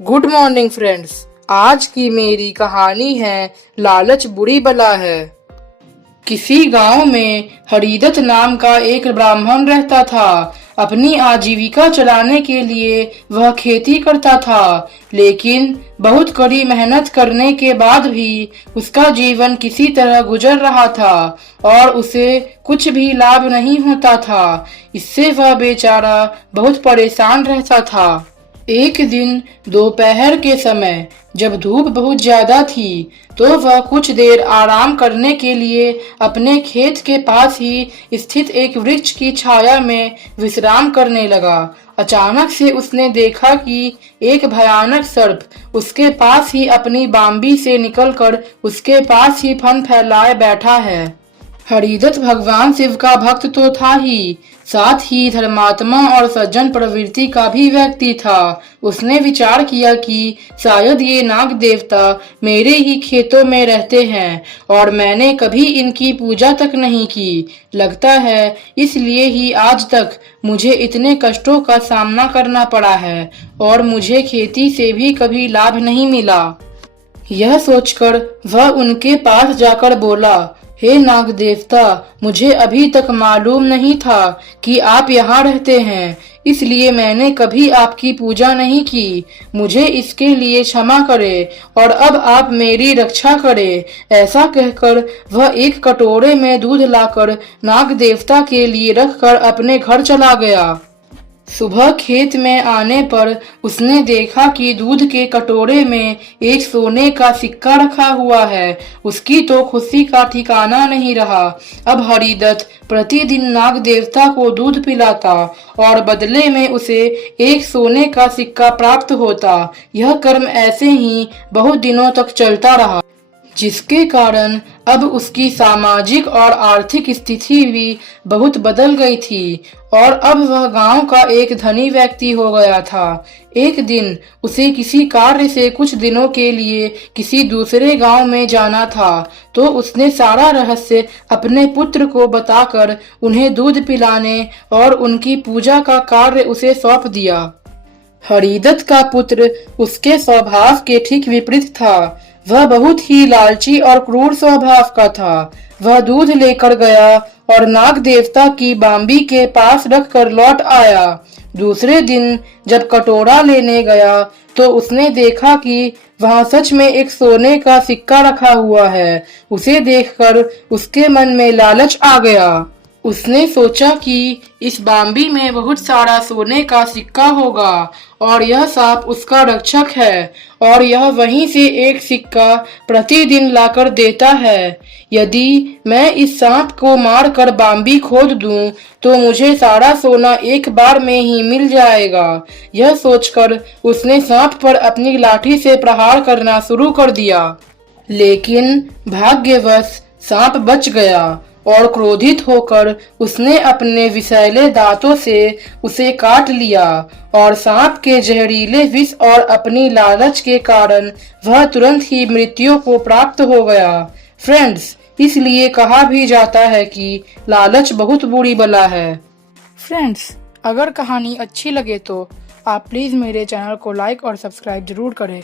Good morning friends. आज की मेरी कहानी है लालच बुरी बला है। किसी गांव में हरिदत्त नाम का एक ब्राह्मण रहता था। अपनी आजीविका चलाने के लिए वह खेती करता था, लेकिन बहुत कड़ी मेहनत करने के बाद भी उसका जीवन किसी तरह गुजर रहा था और उसे कुछ भी लाभ नहीं होता था। इससे वह बेचारा बहुत परेशान रहता था। एक दिन दोपहर के समय जब धूप बहुत ज्यादा थी, तो वह कुछ देर आराम करने के लिए अपने खेत के पास ही स्थित एक वृक्ष की छाया में विश्राम करने लगा। अचानक से उसने देखा कि एक भयानक सर्प उसके पास ही अपनी बांबी से निकलकर उसके पास ही फन फैलाए बैठा है। हरिदत्त भगवान शिव का भक्त तो था ही, साथ ही धर्मात्मा और सज्जन प्रवृत्ति का भी व्यक्ति था। उसने विचार किया कि शायद ये नाग देवता मेरे ही खेतों में रहते हैं और मैंने कभी इनकी पूजा तक नहीं की। लगता है इसलिए ही आज तक मुझे इतने कष्टों का सामना करना पड़ा है और मुझे खेती से भी कभी लाभ नहीं मिला। यह सोचकर वह उनके पास जाकर बोला, हे नाग देवता, मुझे अभी तक मालूम नहीं था कि आप यहाँ रहते हैं, इसलिए मैंने कभी आपकी पूजा नहीं की। मुझे इसके लिए क्षमा करें और अब आप मेरी रक्षा करें। ऐसा कहकर वह एक कटोरे में दूध लाकर नाग देवता के लिए रखकर अपने घर चला गया। सुबह खेत में आने पर उसने देखा कि दूध के कटोरे में एक सोने का सिक्का रखा हुआ है। उसकी तो खुशी का ठिकाना नहीं रहा। अब हरिदत्त प्रतिदिन नाग देवता को दूध पिलाता और बदले में उसे एक सोने का सिक्का प्राप्त होता। यह कर्म ऐसे ही बहुत दिनों तक चलता रहा, जिसके कारण अब उसकी सामाजिक और आर्थिक स्थिति भी बहुत बदल गई थी और अब वह गांव का एक धनी व्यक्ति हो गया था। एक दिन उसे किसी कार्य से कुछ दिनों के लिए किसी दूसरे गांव में जाना था, तो उसने सारा रहस्य अपने पुत्र को बताकर उन्हें दूध पिलाने और उनकी पूजा का कार्य उसे सौंप दिया। हरिदत्त का पुत्र उसके स्वभाव के ठीक विपरीत था। वह बहुत ही लालची और क्रूर स्वभाव का था। वह दूध लेकर गया और नाग देवता की बांबी के पास रखकर लौट आया। दूसरे दिन जब कटोरा लेने गया तो उसने देखा कि वहां सच में एक सोने का सिक्का रखा हुआ है। उसे देखकर उसके मन में लालच आ गया। उसने सोचा कि इस बांबी में बहुत सारा सोने का सिक्का होगा और यह सांप उसका रक्षक है और यह वहीं से एक सिक्का प्रतिदिन लाकर देता है। यदि मैं इस सांप को मारकर बांबी खोद दूं तो मुझे सारा सोना एक बार में ही मिल जाएगा। यह सोचकर उसने सांप पर अपनी लाठी से प्रहार करना शुरू कर दिया, लेकिन भाग्यवश सांप बच गया और क्रोधित होकर उसने अपने विषैले दांतों से उसे काट लिया और सांप के जहरीले विष और अपनी लालच के कारण वह तुरंत ही मृत्यु को प्राप्त हो गया। फ्रेंड्स, इसलिए कहा भी जाता है कि लालच बहुत बुरी बला है। फ्रेंड्स, अगर कहानी अच्छी लगे तो आप प्लीज मेरे चैनल को लाइक और सब्सक्राइब जरूर करें।